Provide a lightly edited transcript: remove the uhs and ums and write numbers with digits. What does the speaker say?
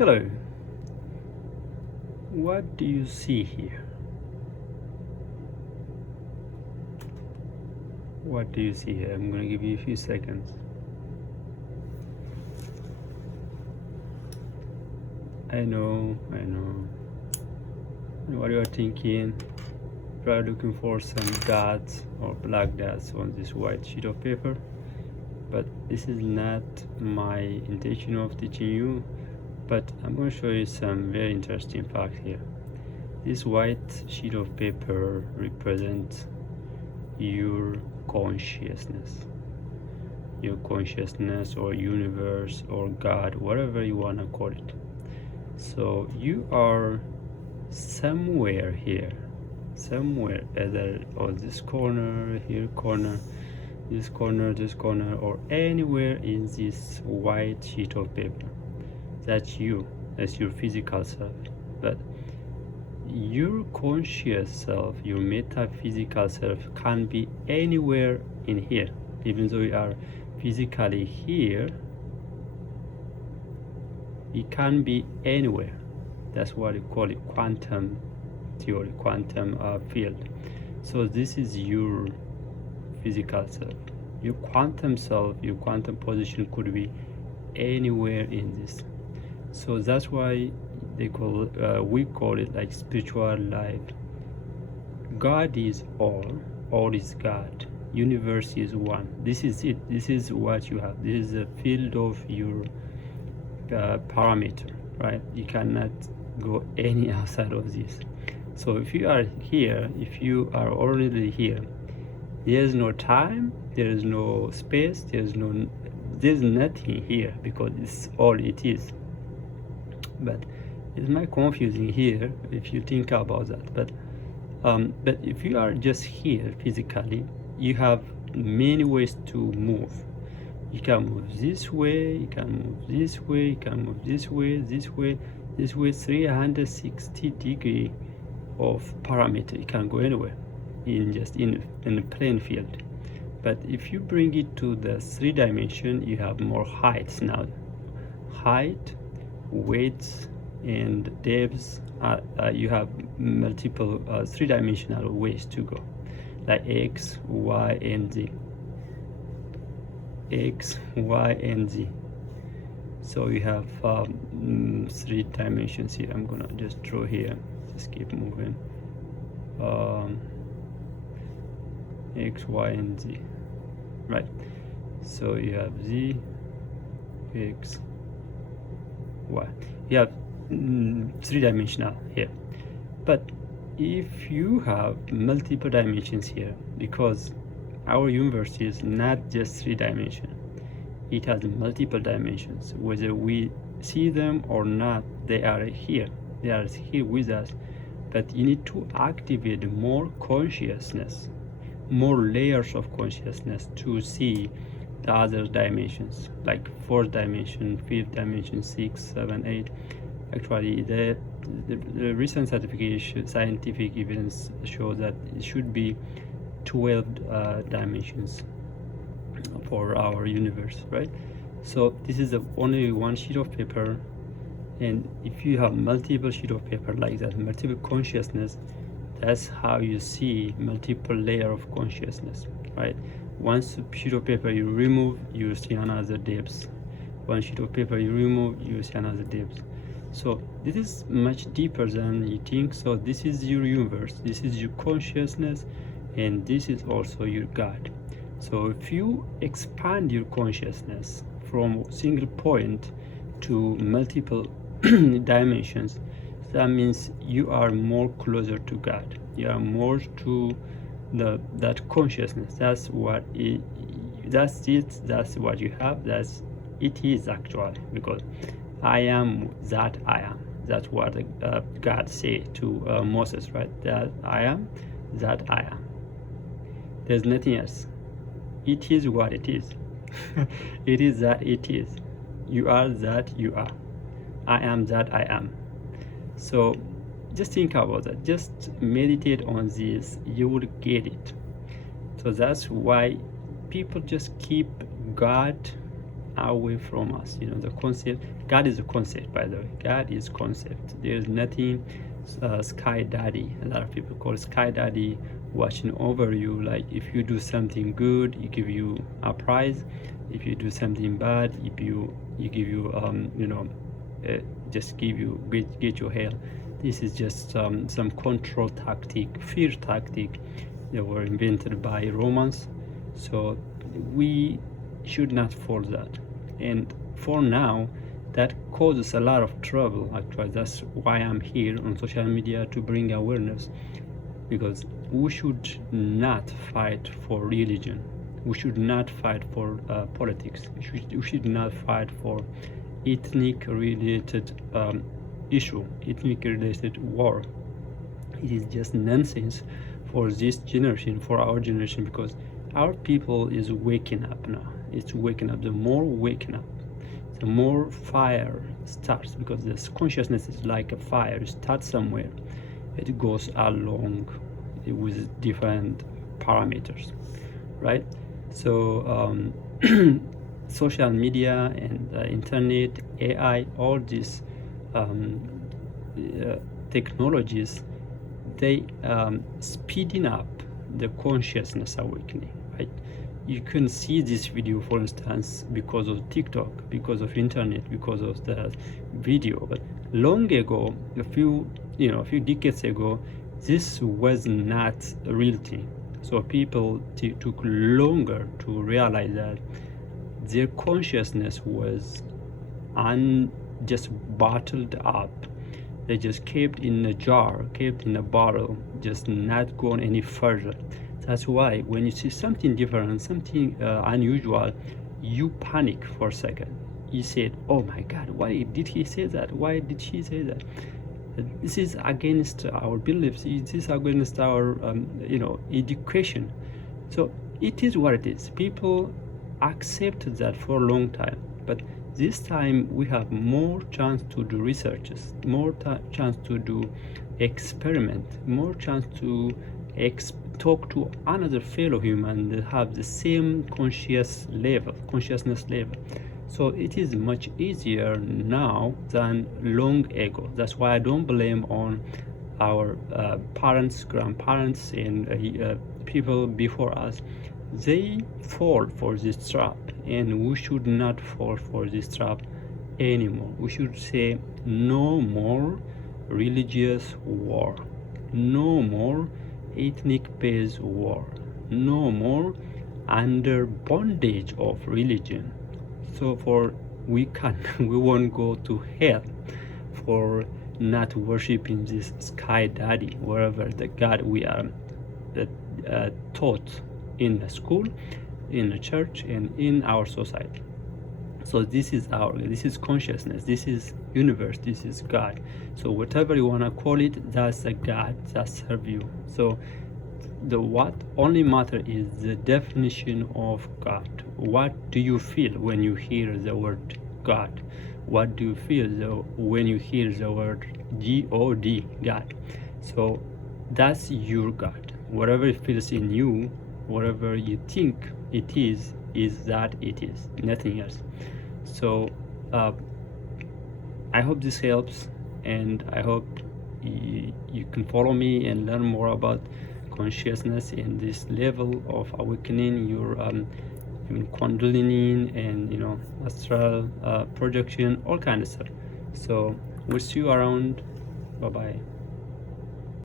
Hello. What do you see here? What do you see here? I'm going to give you a few seconds. I know what you are thinking. Probably looking for some dots or black dots on this white sheet of paper, but this is not my intention of teaching you. But I'm going to show you some very interesting facts here. This white sheet of paper represents your consciousness or universe or God, whatever you want to call it. So you are somewhere here, either on this corner, here corner, this corner, or anywhere in this white sheet of paper. That's you, that's your physical self. But your conscious self, your metaphysical self, can be anywhere in here. Even though you are physically here, it can be anywhere. That's what you call it, quantum theory, quantum field. So this is your physical self. Your quantum self, your quantum position could be anywhere in this. So that's why we call it like spiritual life. God is all is God. Universe is one. This is it. This is what you have. This is the field of your parameter, right? You cannot go any outside of this. So if you are here, if you are already here, there is no time, there is no space, there's nothing here, because it's all it is. But it might confusing here if you think about that. But if you are just here physically, you have many ways to move. You can move this way, you can move this way, you can move this way, this way, 360 degree of parameter. You can go anywhere in a plane field. But if you bring it to the 3 dimension, you have more heights now. Height, weights, and depths. You have multiple 3-dimensional ways to go, like X, Y, and Z. X, Y, and Z. So you have 3 dimensions here. I'm gonna just draw here. Just keep moving. X, Y, and Z. Right. So you have Z, X, Y. You have 3-dimensional here. But if you have multiple dimensions here, because our universe is not just 3 dimension, it has multiple dimensions. Whether we see them or not, they are here with us. But you need to activate more consciousness, more layers of consciousness to see the other dimensions, like 4th dimension, 5th dimension, 6, 7, 8. Actually, the recent scientific evidence show that it should be 12 dimensions for our universe, right? So this is only one sheet of paper, and if you have multiple sheet of paper like that, multiple consciousness, that's how you see multiple layer of consciousness, right? One sheet of paper you remove, you see another depth. One sheet of paper you remove, you see another depth. So this is much deeper than you think. So this is your universe, this is your consciousness, and this is also your God. So if you expand your consciousness from a single point to multiple dimensions, that means you are more closer to God. You are more to that consciousness. That's what it that's what you have. It is actually, because I am that I am. That's what God said to Moses, right? That I am that I am. There's nothing else. It is what it is. It is that it is. You are that you are. I am that I am. So just think about that. Just meditate on this. You will get it. So that's why people just keep God away from us. You know, the concept, God is a concept, by the way. God is concept. There's nothing sky daddy. A lot of people call sky daddy watching over you. Like if you do something good, he give you a prize. If you do something bad, he give you just give you get your hell. This is just some control tactic, fear tactic that were invented by Romans. So we should not fall that. And for now, that causes a lot of trouble. Actually, that's why I'm here on social media, to bring awareness, because we should not fight for religion. We should not fight for politics. We should not fight for ethnic related issue, ethnic related war. It is just nonsense for this generation, for our generation, because our people is waking up now. It's waking up. The more waking up, the more fire starts, because this consciousness is like a fire. It starts somewhere, it goes along with different parameters, right? So social media and internet, AI, all these technologies, they speeding up the consciousness awakening, right? You can see this video, for instance, because of TikTok, because of internet, because of the video. But long ago, a few decades ago, this was not a real thing. So people took longer to realize that their consciousness was just bottled up. They just kept in a jar, kept in a bottle, just not going any further. That's why when you see something different, something unusual, you panic for a second. You said, oh my God, why did he say that? Why did she say that? This is against our beliefs. This is against our education. So it is what it is. People accept that for a long time, but this time we have more chance to do researches, more chance to do experiment, more chance to talk to another fellow human that have the same consciousness level. So it is much easier now than long ago. That's why I don't blame on our parents, grandparents, and people before us. They fall for this trap, and we should not fall for this trap anymore. We should say no more religious war, no more ethnic-based war, no more under bondage of religion. So we won't go to hell for not worshiping this sky daddy, wherever the God we are taught in the school, in the church, and in our society. So this is consciousness, this is universe, this is God. So whatever you want to call it, that's a God that serves you. So what only matter is the definition of God. What do you feel when you hear the word God? What do you feel when you hear the word God, God? So that's your God. Whatever it feels in you, whatever you think it is that it is, nothing else. So I hope this helps, and I hope you can follow me and learn more about consciousness in this level of awakening your Kundalini and astral projection, all kind of stuff. So we'll see you around. Bye bye.